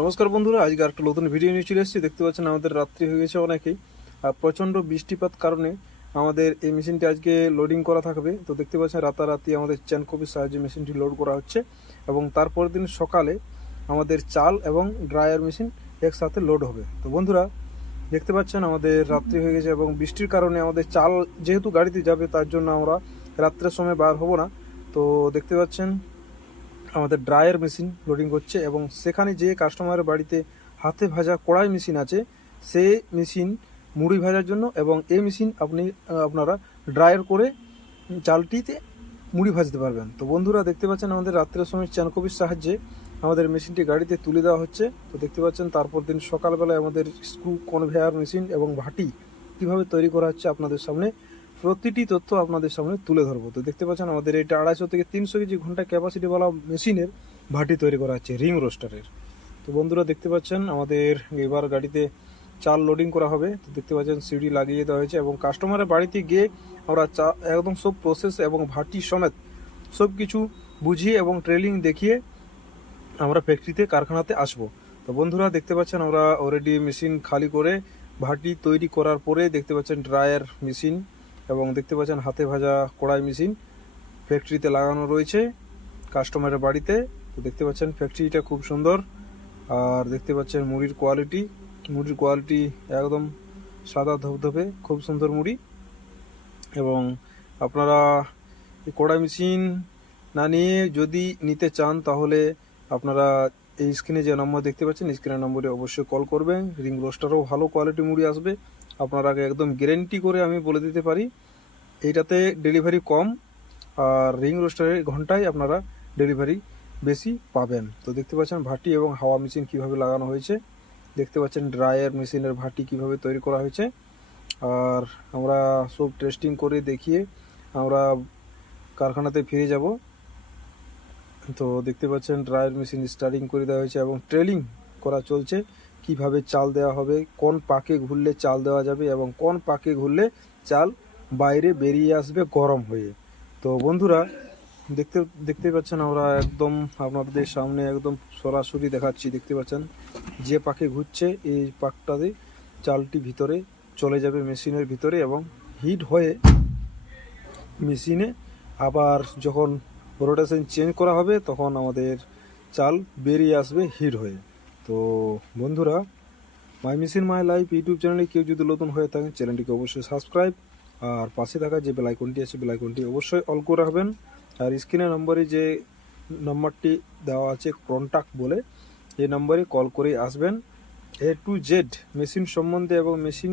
নমস্কার বন্ধুরা, আজকে একটা নতুন ভিডিও নিয়ে চলে এসেছি। দেখতে পাচ্ছেন আমাদের রাত্রি হয়ে গেছে অনেকেই। আর প্রচণ্ড বৃষ্টিপাত কারণে আমাদের এই মেশিনটি আজকে লোডিং করা থাকবে। তো দেখতে পাচ্ছেন রাতারাতি আমাদের চ্যান কপির সাহায্যে মেশিনটি লোড করা হচ্ছে এবং তারপর দিন সকালে আমাদের চাল এবং ড্রায়ার মেশিন একসাথে লোড হবে। তো বন্ধুরা, দেখতে পাচ্ছেন আমাদের রাত্রি হয়ে গেছে এবং বৃষ্টির কারণে আমাদের চাল যেহেতু গাড়িতে যাবে, তার জন্য আমরা রাত্রের সময় বার হব না। তো দেখতে পাচ্ছেন আমাদের ড্রায়ার মেশিন লোডিং করছে এবং সেখানে যে কাস্টমারের বাড়িতে হাতে ভাজা কড়াই মেশিন আছে, সে মেশিন মুড়ি ভাজার জন্য এবং এই মেশিন আপনি, আপনারা ড্রায়ার করে চালটিতে মুড়ি ভাজতে পারবেন। তো বন্ধুরা, দেখতে পাচ্ছেন আমাদের রাত্রের সময় চ্যানকপির সাহায্যে আমাদের মেশিনটি গাড়িতে তুলে দেওয়া হচ্ছে। তো দেখতে পাচ্ছেন তারপর দিন সকালবেলায় আমাদের স্ক্রু কনভেয়ার মেশিন এবং ভাটি কীভাবে তৈরি করা হচ্ছে আপনাদের সামনে প্রতিটি তথ্য আপনাদের সামনে তুলে ধরবো। তো দেখতে পাচ্ছেন, আমাদের এটা আড়াইশো থেকে তিনশো কেজি ঘণ্টা ক্যাপাসিটিওয়ালা মেশিনের ভাটি তৈরি করা হচ্ছে রিং রোস্টারের। তো বন্ধুরা, দেখতে পাচ্ছেন, আমাদের এবার গাড়িতে চাল লোডিং করা হবে। তো দেখতে পাচ্ছেন, সিডি লাগিয়ে দেওয়া হয়েছে এবং কাস্টমারের বাড়িতে গিয়ে আমরা চা, একদম সব প্রসেস এবং ভাটি সমেত সব কিছু বুঝিয়ে এবং ট্রেলিং দেখিয়ে আমরা ফ্যাক্টরিতে কারখানাতে আসব। তো বন্ধুরা, দেখতে পাচ্ছেন, আমরা অলরেডি মেশিন খালি করে ভাটি তৈরি করার পরে দেখতে পাচ্ছেন ড্রায়ার মেশিন এবং দেখতে পাচ্ছেন হাতে ভাজা কড়াই মেশিন ফ্যাক্টরিতে লাগানো রয়েছে কাস্টমারের বাড়িতে। তো দেখতে পাচ্ছেন ফ্যাক্টরিটা খুব সুন্দর। আর দেখতে পাচ্ছেন মুড়ির কোয়ালিটি। মুড়ির কোয়ালিটি একদম সাদা ধপধপে খুব সুন্দর মুড়ি। এবং আপনারা কড়াই মেশিন না নিয়ে যদি নিতে চান তাহলে আপনারা এই স্ক্রিনে যে নম্বর দেখতে পাচ্ছেন স্ক্রিনের নম্বরে অবশ্যই কল করবেন। রিং রোস্টারও ভালো কোয়ালিটি মুড়ি আসবে। আপনার আগে একদম গ্যারেন্টি করে আমি বলে দিতে পারি। এইটাতে ডেলিভারি কম, আর রিং রোস্টারের ঘন্টায় আপনারা ডেলিভারি বেশি পাবেন। তো দেখতে পাচ্ছেন ভাটি এবং হাওয়া মেশিন কীভাবে লাগানো হয়েছে। দেখতে পাচ্ছেন ড্রায়ার মেশিনের ভাটি কীভাবে তৈরি করা হয়েছে। আর আমরা সব টেস্টিং করে দেখিয়ে আমরা কারখানাতে ফিরে যাব। তো দেখতে পাচ্ছেন ড্রায়ার মেশিন স্টার্টিং করে দেওয়া হয়েছে এবং ট্রেলিং করা চলছে। কীভাবে চাল দেওয়া হবে, কোন পাকে ঘুরলে চাল দেওয়া যাবে এবং কোন পাকে ঘুরলে চাল বাইরে বেরিয়ে আসবে গরম হয়ে। তো বন্ধুরা, দেখতে দেখতে পাচ্ছেন আমরা একদম আপনাদের সামনে একদম সরাসরি দেখাচ্ছি। দেখতে পাচ্ছেন, যে পাকে ঘুরছে, এই পাকটাতে চালটি ভিতরে চলে যাবে মেশিনের ভিতরে এবং হিট হয়ে মেশিনে আবার যখন রোটেশন চেঞ্জ করা হবে, তখন আমাদের চাল বেরিয়ে আসবে হিট হয়ে। তো বন্ধুরা my machine my life YouTube চ্যানেলে কেউ যদি নতুন হয়ে থাকেন চ্যানেলটিকে অবশ্যই সাবস্ক্রাইব আর পাশে থাকা যে বেলাইকনটি আছে বেলাইকনটি অবশ্যই অল করে রাখবেন। আর স্ক্রিনের নম্বরে যে নম্বরটি দেওয়া আছে কন্ট্যাক্ট বলে, এই নম্বরে কল করে আসবেন। এ টু জেড মেশিন সম্বন্ধে এবং মেশিন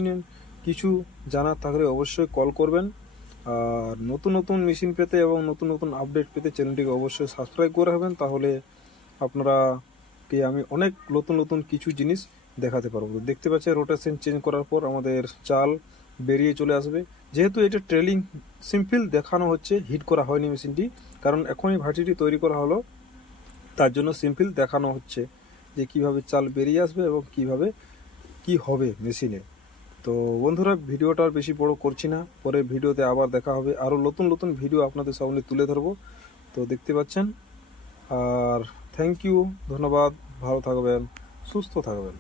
কিছু জানার থাকলে অবশ্যই কল করবেন। আর নতুন নতুন মেশিন পেতে এবং নতুন নতুন আপডেট পেতে চ্যানেলটিকে অবশ্যই সাবস্ক্রাইব করে রাখবেন, তাহলে আপনারা কে আমি অনেক নতুন নতুন কিছু জিনিস দেখাতে পারব। দেখতে পাচ্ছেন রোটেশন চেঞ্জ করার পর আমাদের চাল বেরিয়ে চলে আসবে। যেহেতু এটা ট্রেলিং সিম্পল দেখানো হচ্ছে হিট করা হয়নি মেশিনটি কারণ এখনই ভাটিটি তৈরি করা হলো, তার জন্য সিম্পল দেখানো হচ্ছে যে কীভাবে চাল বেরিয়ে আসবে এবং কীভাবে কি হবে মেশিনে তো বন্ধুরা, ভিডিওটা আর বেশি বড় করছি না। পরে ভিডিওতে আবার দেখা হবে। আরও নতুন নতুন ভিডিও আপনাদের সামনে তুলে ধরবো। তো দেখতে পাচ্ছেন? আর থ্যাংক ইউ ধন্যবাদ। ভালো থাকবেন, সুস্থ থাকবেন।